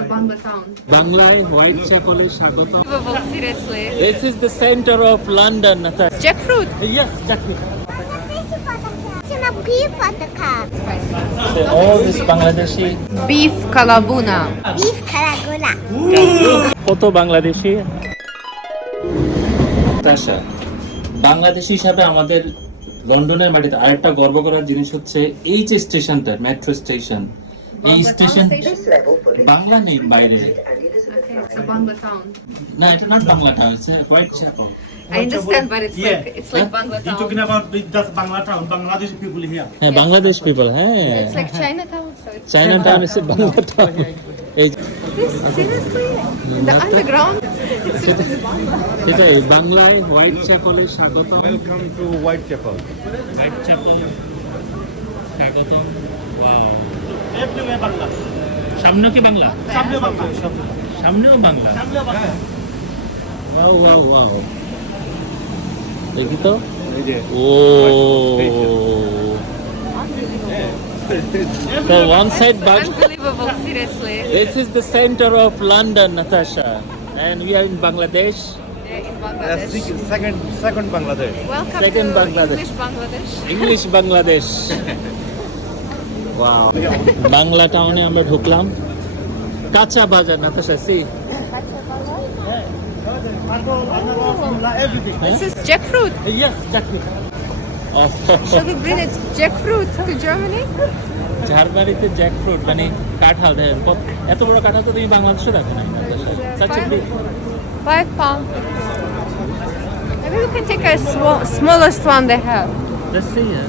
a Bangla town. বাংলায় হোয়াইট চ্যাপলে seriously. This is the center of London. Jackfruit. Yes, exactly. Şuna. So all this Bangladeshi. Beef kalabuna. Beef karagula. কত বাংলাদেশি তাশা বাংলাদেশ হিসাবে আমাদের লন্ডনের মাটিতে আরেকটা গর্ব করার জিনিস হচ্ছে এই যে স্টেশনটা মেট্রো স্টেশন এই স্টেশন বাংলা নেই বাইরে. না এটা not Bangla town it's Whitechapel I understand, but it's Yeah. like it's like Bangla You're talking town. about the- that's Bangladesh, Bangladeshi people here. হ্যাঁ বাংলাদেশ পিপল হ্যাঁ It's like Chinatown, so it's Chinatown is Bangla town এই this seriously in the underground. সেটা এই বাংলায় হোয়াইট চ্যাপলে স্বাগত Welcome to Whitechapel. Whitechapel স্বাগতম ওয়াও. সামনেও কি বাংলা. সামনেও বাংলা ওয়াও ওয়াও ওয়াও দেখি তো ও So one side Bang Unbelievable, seriously. This is the center of London, Natasha, and we are in Bangladesh. Yeah, in Bangladesh. second second Bangladesh. Welcome Second to Bangladesh. English Bangladesh. English Bangladesh. Bangla টাউনে আমরা ঢুকলাম কাঁচা বাজার নাতাশা সি Everything. This is jackfruit. Yes, exactly. Shall we bring it jackfruit to Germany? ঝাড়বাড়িতে jackfruit মানে কাঁঠাল দেখেন কত- এত বড় কাঁঠাল তো তুমি বাংলাদেশে দেখো না Such a big- Five pound. Maybe we can take a small, smallest one they have. Let's see, yeah.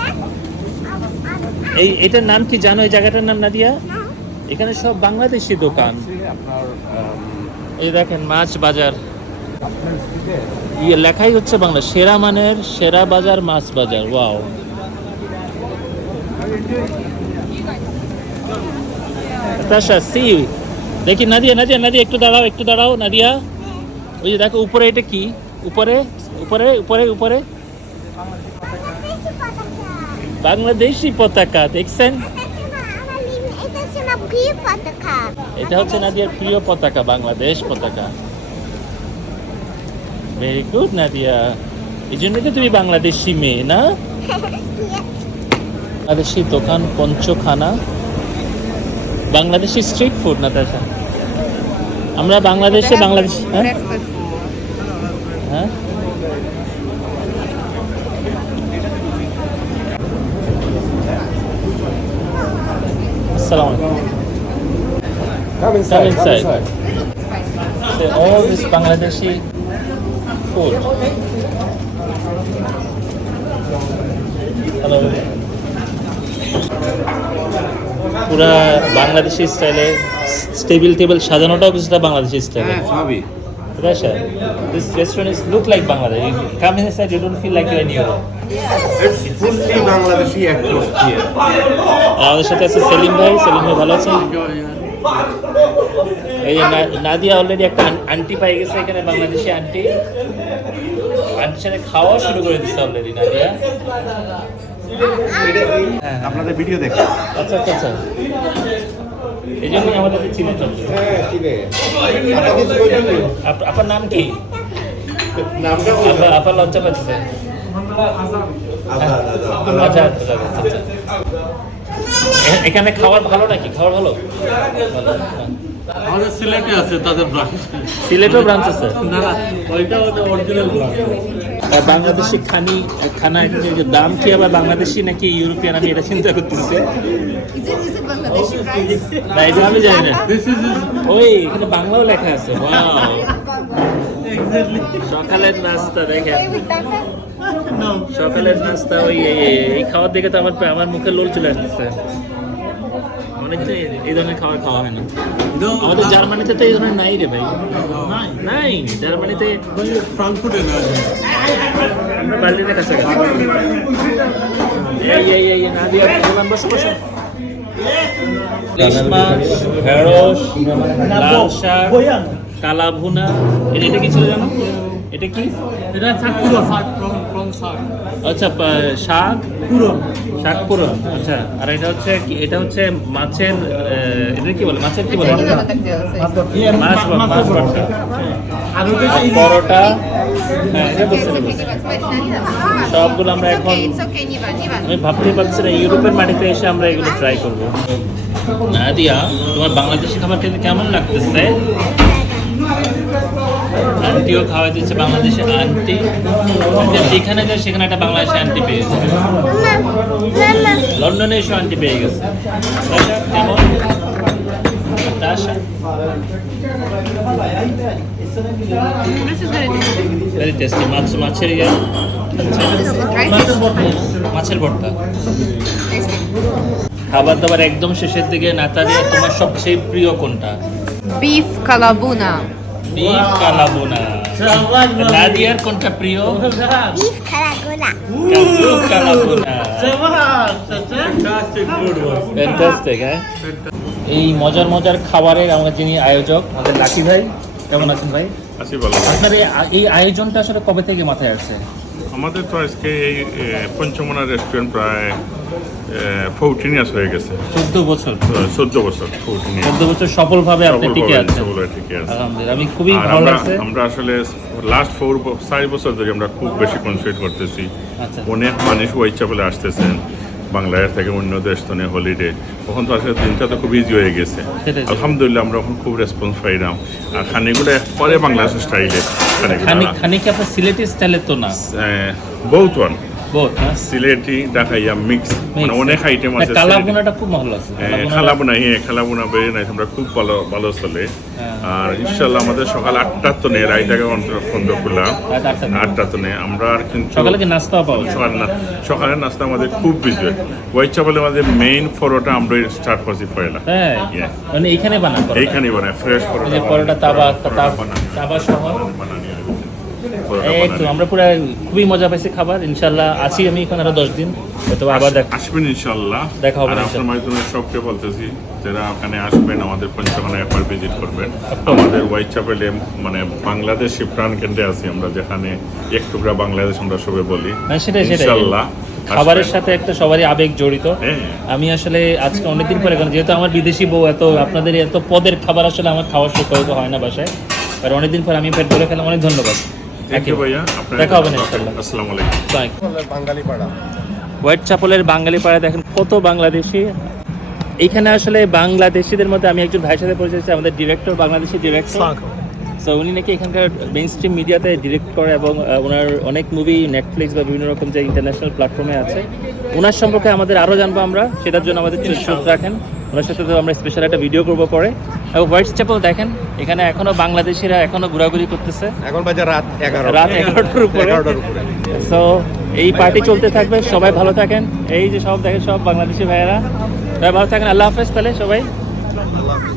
এই এটার নাম কি জানো? এই জায়গাটার নাম নাদিয়া? এখানে সব বাংলাদেশি দোকান। আপনার এই দেখেন মাছ বাজার। ইয়ে লেখাই হচ্ছে বাংলা সেরা মানের সেরা বাজার মাছ বাজার ওয়াও। তাশা সি দেখি নাদিয়া নাদিয়া নাদিয়া একটু দাঁড়াও একটু দাঁড়াও নাদিয়া। ওই যে দেখো উপরে এটা কি? উপরে উপরে উপরে উপরে। বাংলাদেশি পতাকা দেখছেন? এটা হচ্ছে নাদিয়ার প্রিয় পতাকা বাংলাদেশ পতাকা। Very good Nadia. এই জন্য তো তুমি বাংলাদেশি মেয়ে না? বাংলাদেশি দোকান পঞ্চখানা। বাংলাদেশি স্ট্রিট ফুড নাতাশা আমরা বাংলাদেশে বাংলাদেশ হ্যাঁ? হ্যাঁ? আসসালামু আলাইকুম Come inside, come inside. So all this Bangladeshi food. Hello. পুরা বাংলাদেশি স্টাইলে টেবিল টেবিল সাজানোটাও কিছুটা বাংলাদেশি স্টাইলে সবই Russia. This restaurant is look like Bangladesh. You come inside, you don't feel like you're in Europe. আমাদের সাথে আছে সেলিম ভাই সেলিম ভাই ভালো আছেন? এই যে নাদিয়া অলরেডি একটা আন্টি পাই গেছে এখানে বাংলাদেশি আন্টি। আন্টির সাথে খাওয়া শুরু করে দিচ্ছে অলরেডি নাদিয়া। আপনাদের ভিডিও দেখে আচ্ছা আচ্ছা আচ্ছা। এই জন্যই আমাদের চিনে চলছে হ্যাঁ আপনার আপ- আপনার নাম কি? নামটা আপনার লজ্জা পাচ্ছে। আচ্ছা আচ্ছা আচ্ছা। এখানে খাবার ভালো নাকি? খাবার ভালো। আমাদের সিলেটে আছে তাদের ব্রাঞ্চ সিলেটও ব্রাঞ্চ আছে? না ওইটা অরিজিনাল ব্রাঞ্চ বাংলাদেশি খানি খানা দাম কি আবার বাংলাদেশি নাকি ইউরোপিয়ান? আমি এটা চিন্তা করতেছি? না এটা আমি জানি না। ওই এখানে বাংলাও লেখা আছে। সকালের নাস্তা দেখেন? সকালের নাস্তা ওই এই- খাওয়ার দিকে তো আমার আমার মুখে লোল চলে আসতেছে। জার্মানিতে এই ধরনের খাবার খাওয়া হয় না। আমাদের জার্মানিতে তো এই ধরনের নাই রে ভাই। নাই? জার্মানিতে ফ্রাঙ্কফুটে না আমরা বার্লিনের কাছাকাছি এই এই এই না দিয়ে বললাম বসো বসো। ইলিশ মাছ ঢেঁড়স লাল শাক কালা ভুনা এটা এটা কি ছিল জানো? এটা কি? এটা শাক আচ্ছা শাক? পুরন। শাক পুরন আচ্ছা। আর এটা হচ্ছে কি এটা হচ্ছে মাছের এটা কি বলে? মাছের কি বলে? মাছ মাছ পরোটা? হ্যাঁ এটা সবগুলো আমরা এখন আমি ভাবতেই পারছি না ইউরোপের মাটিতে এসে আমরা এগুলো ট্রাই করব। নাদিয়া তোমার বাংলাদেশি খাবার খেতে কেমন লাগতেছে? আন্টিও খাওয়া দিচ্ছে বাংলাদেশে আন্টি যেখানে যায় সেখানে একটা বাংলাদেশে আন্টি পেয়ে যাবে লন্ডনে এসে আন্টি পেয়ে গেছে। কেমন? ভেরি টেস্টি মাছ মাছের ইয়ে মাছের ভর্তা। খাবার দাবার একদম শেষের দিকে। নাতারিয়া তোমার সবচেয়ে প্রিয় কোনটা? Beef calabuna. বিফ কালাবোনা নাদিয়ার কোনটা প্রিয় এই মজার মজার খাবারের আমরা যিনি আয়োজক আমাদের লাকি ভাই। কেমন আছেন ভাই? আছি ভালো আপনার এই আয়োজনটা আসলে কবে থেকে মাথায় আসছে? আমাদের তো আজকে এই পঞ্চমনা রেস্টুরেন্ট প্রায় ফোরটিন ইয়ার্স হয়ে গেছে। চোদ্দ বছর। চোদ্দ বছর ফোরটিন চোদ্দ বছর সফলভাবে আপনি টিকে আছেন। আলহামদুলিল্লাহ আমি খুবই ভালো আমরা লাগছে। আমরা আসলে লাস্ট ফোর চার বছর ধরে আমরা খুব বেশি কনসেন্ট্রেট করতেছি। আচ্ছা। অনেক মানুষ ওয়াইচা বলে আসতেছেন। বাংলাদেশ থেকে অন্য দেশ তো হলিডে তখন তো আসলে দিনটা তো খুব ইজি হয়ে গেছে। আলহামদুলিল্লাহ আমরা এখন খুব রেসপন্স পাইলাম আর খানিগুলো পরে বাংলাদেশ স্টাইলে খানি খানিগুলো খানি কি আপনার সিলেটি স্টাইলে তো না। বহুত ওয়ান সিলেটি মিক্স মানে অনেক আইটেম আছে কালা খুব ভালো আছে হ্যাঁ, খালাবোনা হ্যাঁ খালাবোনা বেড়ে নাই আমরা খুব ভালো ভালো চলে। হ্যাঁ। আর ইনশাল্লাহ আমাদের সকাল আটটার তো নেই রায়টাকে বন্ধ করলাম। আটটা তো নেই আমরা আর কিন্তু সকালে কি নাস্তাও পাওয়া সকাল না সকালের নাস্তা আমাদের খুব বিজি ওয়াইট চাপলে আমাদের মেইন ফরোটা আমরা স্টার্ট করছি পয়লা। হ্যাঁ. মানে পরোটা। বানায় ফ্রেশ যে পরোটা তাবা তাবা বানায়। তাবা সহ? বানানি বানানি। আমরা পুরো খুবই মজা পাইছি খাবার। ইনশাল্লাহ আছি আমি এখন আরও দশ দিন হয়তো আবার দেখ আসবেন ইনশাল্লাহ। দেখা হবে আপনার। মাধ্যমে সবকে বলতেছি যারা ওখানে আসবেন আমাদের পঞ্চমানে একবার ভিজিট করবেন। আমাদের হোয়াইট চ্যাপেলে মানে বাংলাদেশি প্রাণ কেন্দ্রে আছি আমরা যেখানে এক টুকরা বাংলাদেশ আমরা সবে বলি। সেটাই সেটাই। ইনশাল্লাহ খাবারের সাথে একটা সবারই আবেগ জড়িত। হ্যাঁ। আমি আসলে আজকে অনেকদিন পরে কারণ যেহেতু আমার বিদেশি বউ এত আপনাদের এত পদের খাবার আসলে আমার খাওয়ার সুখ হয়তো হয় না বাসায়। আর অনেকদিন পরে আমি পেট ভরে খেলাম অনেক ধন্যবাদ। থ্যাংক ইউ ভাইয়া। দেখা হবে আসসালামু আলাইকুম। বাঙালি পাড়া হোয়াইট চাপলের বাঙালি পাড়ায় দেখেন কত বাংলাদেশি। এইখানে আসলে বাংলাদেশিদের মধ্যে আমি একজন ভাইয়ের সাথে পরিচয় হয়েছি, আমাদের ডিরেক্টর বাংলাদেশি ডিরেক্টর সো উনি নাকি এখানকার মেইন স্ট্রিম মিডিয়াতে ডিরেক্ট করে এবং ওনার অনেক মুভি নেটফ্লিক্স বা বিভিন্ন রকম যে ইন্টারন্যাশনাল প্ল্যাটফর্মে আছে। ওনার সম্পর্কে আমাদের আরও জানব আমরা সেটার জন্য আমাদের চোখ রাখেন। ওনার সাথে তো আমরা স্পেশাল একটা ভিডিও করব পরে। এবং হোয়াইট চ্যাপেল দেখেন এখানে এখনও বাংলাদেশিরা এখনও ঘোরাঘুরি করতেছে। এখন বাজে রাত এগারো রাত এগারোটার উপরে। এগারোটার উপরে। সো এই পার্টি চলতে থাকবে সবাই ভালো থাকেন। এই যে সব দেখেন সব বাংলাদেশি ভাইয়েরা। সবাই ভালো থাকেন আল্লাহ হাফেজ তাহলে সবাই। আল্লাহ।